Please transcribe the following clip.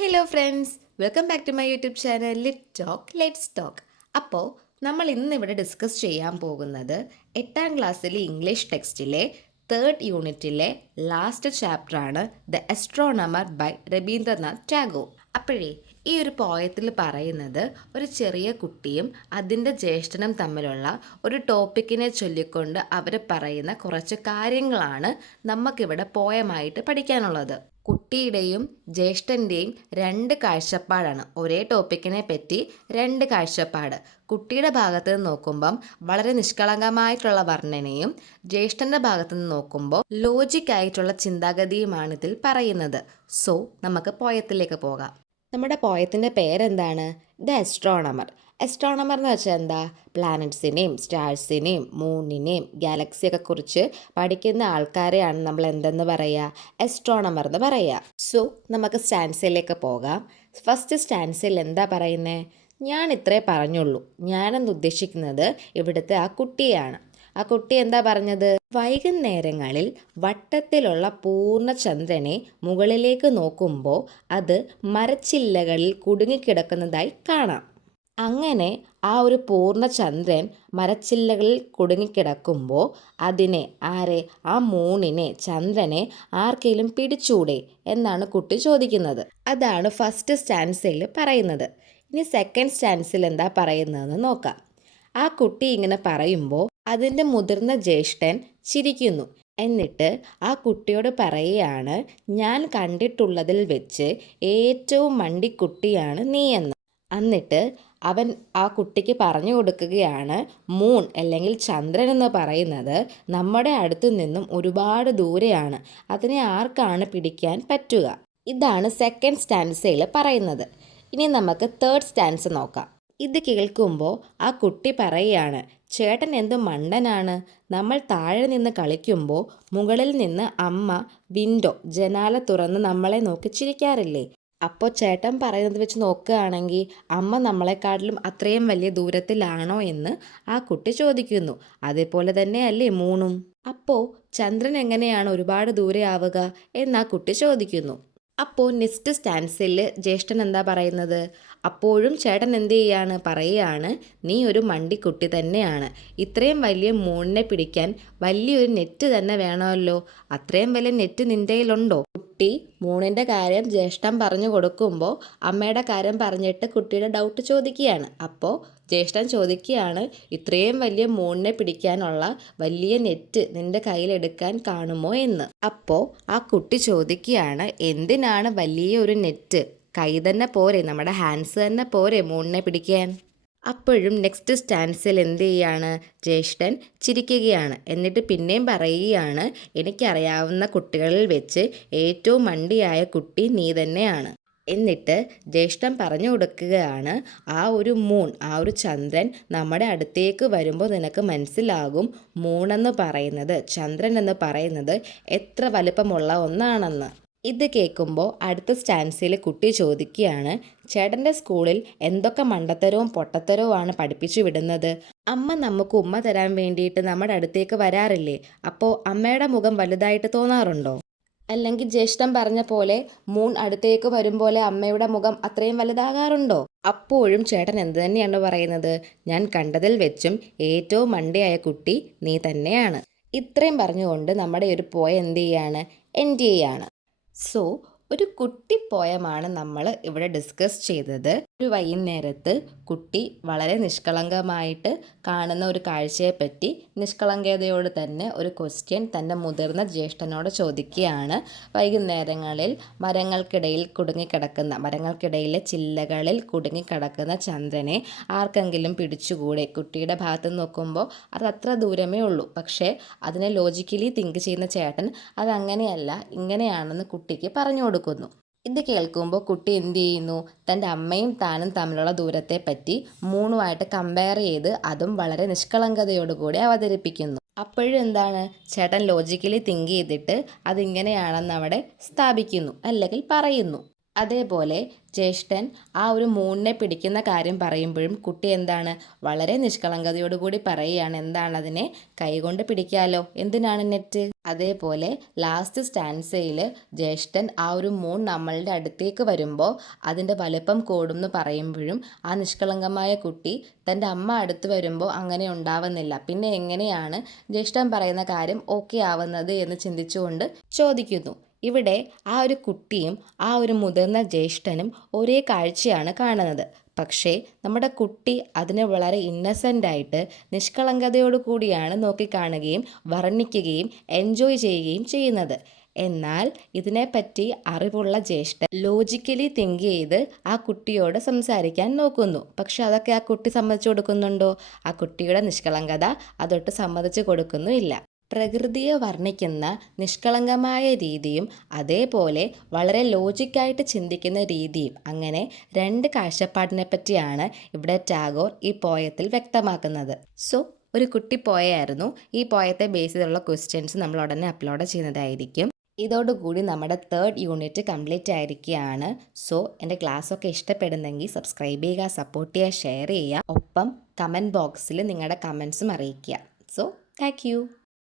Hello friends, welcome back to my YouTube channel lit talk let's talk. അപ്പോൾ നമ്മൾ ഇന്ന് ഇവിടെ ഡിസ്കസ് ചെയ്യാൻ പോകുന്നത് 8ാം ക്ലാസ്സിലെ ഇംഗ്ലീഷ് ടെക്സ്റ്റിലെ 3rd യൂണിറ്റിലെ ലാസ്റ്റ് ചാപ്റ്ററാണ് the astronomer by Rabindranath Tagore. അപ്പോഴേ ഈ ഒരു പോയത്തിൽ പറയുന്നത് ഒരു ചെറിയ കുട്ടിയും അതിൻ്റെ ജ്യേഷ്ഠനും തമ്മിലുള്ള ഒരു ടോപ്പിക്കിനെ ചൊല്ലിക്കൊണ്ട് അവർ പറയുന്ന കുറച്ച് കാര്യങ്ങളാണ് നമുക്കിവിടെ പോയമായിട്ട് പഠിക്കാനുള്ളത്. കുട്ടിയുടെയും ജ്യേഷ്ഠൻ്റെയും രണ്ട് കാഴ്ചപ്പാടാണ്, ഒരേ ടോപ്പിക്കിനെ പറ്റി രണ്ട് കാഴ്ചപ്പാട്. കുട്ടിയുടെ ഭാഗത്ത് നിന്ന് നോക്കുമ്പം വളരെ നിഷ്കളങ്കമായിട്ടുള്ള വർണ്ണനയും ജ്യേഷ്ഠൻ്റെ ഭാഗത്ത് നിന്ന് നോക്കുമ്പോൾ ലോജിക്കായിട്ടുള്ള ചിന്താഗതിയുമാണ് ഇതിൽ പറയുന്നത്. സോ നമുക്ക് പോയത്തിലേക്ക് പോകാം. നമ്മുടെ പോയത്തിൻ്റെ പേരെന്താണ്? The astronomer. അസ്ട്രോണമർ എന്ന് വെച്ചാൽ എന്താ? പ്ലാനറ്റ്സിനെയും സ്റ്റാർസിനെയും മൂണിനെയും ഗാലക്സിയൊക്കെ കുറിച്ച് പഠിക്കുന്ന ആൾക്കാരെയാണ് നമ്മൾ എന്തെന്ന് പറയുക? അസ്ട്രോണമർ എന്ന് പറയുക. സോ നമുക്ക് സ്റ്റാൻസയിലേക്ക് പോകാം. ഫസ്റ്റ് സ്റ്റാൻസയിൽ എന്താ പറയുന്നത്? ഞാൻ ഇത്രേ പറഞ്ഞുള്ളൂ. ഞാനെന്ന് ഉദ്ദേശിക്കുന്നത് ഇവിടുത്തെ ആ കുട്ടിയാണ്. ആ കുട്ടി എന്താ പറഞ്ഞത്? വൈകുന്നേരങ്ങളിൽ വട്ടത്തിലുള്ള പൂർണ്ണചന്ദ്രനെ മുകളിലേക്ക് നോക്കുമ്പോൾ അത് മരച്ചില്ലകളിൽ കുടുങ്ങിക്കിടക്കുന്നതായി കാണാം. അങ്ങനെ ആ ഒരു പൂർണ്ണചന്ദ്രൻ മരച്ചില്ലകളിൽ കുടുങ്ങിക്കിടക്കുമ്പോൾ അതിനെ ആ മൂണിനെ ചന്ദ്രനെ ആർക്കെങ്കിലും പിടിച്ചൂടെ എന്നാണ് കുട്ടി ചോദിക്കുന്നത്. അതാണ് ഫസ്റ്റ് സ്റ്റാൻസയിൽ പറയുന്നത്. ഇനി സെക്കൻഡ് സ്റ്റാൻസിൽ എന്താ പറയുന്നതെന്ന് നോക്കാം. ആ കുട്ടി ഇങ്ങനെ പറയുമ്പോൾ അതിൻ്റെ മുതിർന്ന ജ്യേഷ്ഠൻ ചിരിക്കുന്നു. എന്നിട്ട് ആ കുട്ടിയോട് പറയുകയാണ്, ഞാൻ കണ്ടിട്ടുള്ളതിൽ വെച്ച് ഏറ്റവും മണ്ടിക്കുട്ടിയാണ് നീ എന്ന്. എന്നിട്ട് അവൻ ആ കുട്ടിക്ക് പറഞ്ഞു കൊടുക്കുകയാണ്, മൂൺ അല്ലെങ്കിൽ ചന്ദ്രൻ എന്ന് പറയുന്നത് നമ്മുടെ അടുത്തു നിന്നും ഒരുപാട് ദൂരെയാണ്, അതിനെ ആർക്കാണ് പിടിക്കാൻ പറ്റുക? ഇതാണ് സെക്കൻഡ് സ്റ്റാൻസയിൽ പറയുന്നത്. ഇനി നമുക്ക് തേർഡ് സ്റ്റാൻസ് നോക്കാം. ഇത് കേൾക്കുമ്പോൾ ആ കുട്ടി പറയുകയാണ്, ചേട്ടൻ എന്ത് മണ്ടനാണ്. നമ്മൾ താഴെ നിന്ന് കളിക്കുമ്പോൾ മുകളിൽ നിന്ന് അമ്മ ജനാല തുറന്ന് നമ്മളെ നോക്കി ചിരിക്കാറില്ലേ? അപ്പോൾ ചേട്ടൻ പറയുന്നത് വെച്ച് നോക്കുകയാണെങ്കിൽ അമ്മ നമ്മളെക്കാട്ടിലും അത്രയും വലിയ ദൂരത്തിലാണോ എന്ന് ആ കുട്ടി ചോദിക്കുന്നു. അതേപോലെ തന്നെയല്ലേ മൂണും? അപ്പോൾ ചന്ദ്രൻ എങ്ങനെയാണ് ഒരുപാട് ദൂരെ ആവുക എന്ന് ആ കുട്ടി ചോദിക്കുന്നു. അപ്പോൾ നെക്സ്റ്റ് സ്റ്റാൻസിൽ ജ്യേഷ്ഠൻ എന്താ പറയുന്നത്? അപ്പോഴും ചേട്ടൻ എന്ത് പറയുകയാണ്, നീ ഒരു മണ്ടിക്കുട്ടി തന്നെയാണ്. ഇത്രയും വലിയ മൂണിനെ പിടിക്കാൻ വലിയൊരു നെറ്റ് തന്നെ വേണമല്ലോ. അത്രയും വലിയ നെറ്റ് നിൻ്റെ കയ്യിലുണ്ടോ? കുട്ടി മൂണിൻ്റെ കാര്യം ജ്യേഷ്ഠൻ പറഞ്ഞു കൊടുക്കുമ്പോൾ അമ്മയുടെ കാര്യം പറഞ്ഞിട്ട് കുട്ടിയുടെ ഡൗട്ട് ചോദിക്കുകയാണ്. അപ്പോൾ ജ്യേഷ്ഠൻ ചോദിക്കുകയാണ്, ഇത്രയും വലിയ മൂണിനെ പിടിക്കാനുള്ള വലിയ നെറ്റ് നിന്റെ കയ്യിലെടുക്കാൻ കാണുമോ എന്ന്. അപ്പോൾ ആ കുട്ടി ചോദിക്കുകയാണ്, എന്തിനാണ് വലിയ ഒരു നെറ്റ്? കൈ തന്നെ പോരെ, നമ്മുടെ ഹാൻഡ്സ് തന്നെ പോരെ മൂണിനെ പിടിക്കാൻ? അപ്പോഴും നെക്സ്റ്റ് സ്റ്റാൻസിൽ എന്ത് ജ്യേഷ്ഠൻ ചിരിക്കുകയാണ്. എന്നിട്ട് പിന്നെയും പറയുകയാണ്, എനിക്കറിയാവുന്ന കുട്ടികളിൽ വെച്ച് ഏറ്റവും മണ്ടിയായ കുട്ടി നീ തന്നെയാണ്. എന്നിട്ട് ജ്യേഷ്ഠൻ പറഞ്ഞു കൊടുക്കുകയാണ്, ആ ഒരു മൂൺ, ആ ഒരു ചന്ദ്രൻ നമ്മുടെ അടുത്തേക്ക് വരുമ്പോൾ നിനക്ക് മനസ്സിലാകും മൂണെന്ന് പറയുന്നത്, ചന്ദ്രൻ എന്ന് പറയുന്നത് എത്ര വലിപ്പമുള്ള ഒന്നാണെന്ന്. ഇത് കേൾക്കുമ്പോൾ അടുത്ത സ്റ്റാൻസിൽ കുട്ടി ചോദിക്കുകയാണ്, ചേട്ടൻ്റെ സ്കൂളിൽ എന്തൊക്കെ മണ്ടത്തരവും പൊട്ടത്തരവുമാണ് പഠിപ്പിച്ചു വിടുന്നത്? അമ്മ നമുക്ക് ഉമ്മ തരാൻ വേണ്ടിയിട്ട് നമ്മുടെ അടുത്തേക്ക് വരാറില്ലേ? അപ്പോൾ അമ്മയുടെ മുഖം വലുതായിട്ട് തോന്നാറുണ്ടോ? അല്ലെങ്കിൽ ജ്യേഷ്ഠൻ പറഞ്ഞ പോലെ മൂൺ അടുത്തേക്ക് വരും പോലെ അമ്മയുടെ മുഖം അത്രയും വലുതാകാറുണ്ടോ? അപ്പോഴും ചേട്ടൻ എന്ത് തന്നെയാണ് പറയുന്നത്? ഞാൻ കണ്ടതിൽ വെച്ചും ഏറ്റവും മണ്ടയായ കുട്ടി നീ തന്നെയാണ്. ഇത്രയും പറഞ്ഞുകൊണ്ട് നമ്മുടെ ഒരു പോയ എന്ത് എൻഡ് ചെയ്യാണ്. സോ ഒരു കുട്ടി പോയമാണ് നമ്മൾ ഇവിടെ ഡിസ്കസ് ചെയ്തത്. ഒരു വൈകുന്നേരത്ത് കുട്ടി വളരെ നിഷ്കളങ്കമായിട്ട് കാണുന്ന ഒരു കാഴ്ചയെപ്പറ്റി നിഷ്കളങ്കതയോട് തന്നെ ഒരു ക്വസ്റ്റ്യൻ തൻ്റെ മുതിർന്ന ജ്യേഷ്ഠനോട് ചോദിക്കുകയാണ്. വൈകുന്നേരങ്ങളിൽ മരങ്ങൾക്കിടയിലെ ചില്ലകളിൽ കുടുങ്ങിക്കിടക്കുന്ന ചന്ദ്രനെ ആർക്കെങ്കിലും പിടിച്ചുകൂടെ? കുട്ടിയുടെ ഭാഗത്ത് നോക്കുമ്പോൾ അത് അത്ര ദൂരമേ ഉള്ളൂ. പക്ഷേ അതിനെ ലോജിക്കലി തിങ്ക് ചെയ്യുന്ന ചേട്ടൻ അതങ്ങനെയല്ല, ഇങ്ങനെയാണെന്ന് കുട്ടിക്ക് പറഞ്ഞു കൊടുക്കുന്നു. ഇത് കേൾക്കുമ്പോൾ കുട്ടി എന്ത് ചെയ്യുന്നു? തൻ്റെ അമ്മയും താനും തമ്മിലുള്ള ദൂരത്തെ പറ്റി മൂണുമായിട്ട് കമ്പയർ ചെയ്ത് അതും വളരെ നിഷ്കളങ്കതയോടുകൂടി അവതരിപ്പിക്കുന്നു. അപ്പോഴും എന്താണ്? ചേട്ടൻ ലോജിക്കലി തിങ്ക് ചെയ്തിട്ട് അതിങ്ങനെയാണെന്ന് അവിടെ സ്ഥാപിക്കുന്നു അല്ലെങ്കിൽ പറയുന്നു. അതേപോലെ ജ്യേഷ്ഠൻ ആ ഒരു മൂണിനെ പിടിക്കുന്ന കാര്യം പറയുമ്പോഴും കുട്ടി എന്താണ് വളരെ നിഷ്കളങ്കതയോടുകൂടി പറയുകയാണ്, എന്താണ് അതിനെ കൈകൊണ്ട് പിടിക്കാലോ, എന്തിനാണ് നെറ്റ്. അതേപോലെ ലാസ്റ്റ് സ്റ്റാൻസയിൽ ജ്യേഷ്ഠൻ ആ ഒരു മൂൺ നമ്മളുടെ അടുത്തേക്ക് വരുമ്പോൾ അതിൻ്റെ വലുപ്പം കൂടുമെന്ന് പറയുമ്പോഴും ആ നിഷ്കളങ്കമായ കുട്ടി തൻ്റെ അമ്മ അടുത്ത് വരുമ്പോൾ അങ്ങനെ ഉണ്ടാവുന്നില്ല, പിന്നെ എങ്ങനെയാണ് ജ്യേഷ്ഠൻ പറയുന്ന കാര്യം ഓക്കെ ആവുന്നത് എന്ന് ചിന്തിച്ചുകൊണ്ട് ചോദിക്കുന്നു. ഇവിടെ ആ ഒരു കുട്ടിയും ആ ഒരു മുതിർന്ന ജ്യേഷ്ഠനും ഒരേ കാഴ്ചയാണ് കാണുന്നത്. പക്ഷേ നമ്മുടെ കുട്ടി അതിനെ വളരെ ഇന്നസെൻ്റായിട്ട് നിഷ്കളങ്കതയോടു കൂടിയാണ് നോക്കിക്കാണുകയും വർണ്ണിക്കുകയും എൻജോയ് ചെയ്യുകയും ചെയ്യുന്നത്. എന്നാൽ ഇതിനെപ്പറ്റി അറിവുള്ള ജ്യേഷ്ഠൻ ലോജിക്കലി തിങ്ക് ചെയ്ത് ആ കുട്ടിയോട് സംസാരിക്കാൻ നോക്കുന്നു. പക്ഷെ അതൊക്കെ ആ കുട്ടി സമ്മതിച്ചു കൊടുക്കുന്നുണ്ടോ? ആ കുട്ടിയുടെ നിഷ്കളങ്കത അതൊട്ട് സമ്മതിച്ചു കൊടുക്കുന്നുമില്ല. പ്രകൃതിയെ വർണ്ണിക്കുന്ന നിഷ്കളങ്കമായ രീതിയും അതേപോലെ വളരെ ലോജിക്കായിട്ട് ചിന്തിക്കുന്ന രീതിയും, അങ്ങനെ രണ്ട് കാഴ്ചപ്പാടിനെ പറ്റിയാണ് ഇവിടെ ടാഗോർ ഈ പോയത്തിൽ വ്യക്തമാക്കുന്നത്. സോ ഒരു കുട്ടി പോയായിരുന്നു. ഈ പോയത്തെ ബേസ് ചെയ്തുള്ള ക്വസ്റ്റ്യൻസ് നമ്മൾ ഉടനെ അപ്ലോഡ് ചെയ്യുന്നതായിരിക്കും. ഇതോടുകൂടി നമ്മുടെ 3rd യൂണിറ്റ് കംപ്ലീറ്റ് ആയിരിക്കുകയാണ്. സോ എൻ്റെ ക്ലാസ്സൊക്കെ ഇഷ്ടപ്പെടുന്നെങ്കിൽ സബ്സ്ക്രൈബ് ചെയ്യുക, സപ്പോർട്ട് ചെയ്യുക, ഷെയർ ചെയ്യുക. ഒപ്പം കമൻറ്റ് ബോക്സിൽ നിങ്ങളുടെ കമൻസും അറിയിക്കുക. So thank you.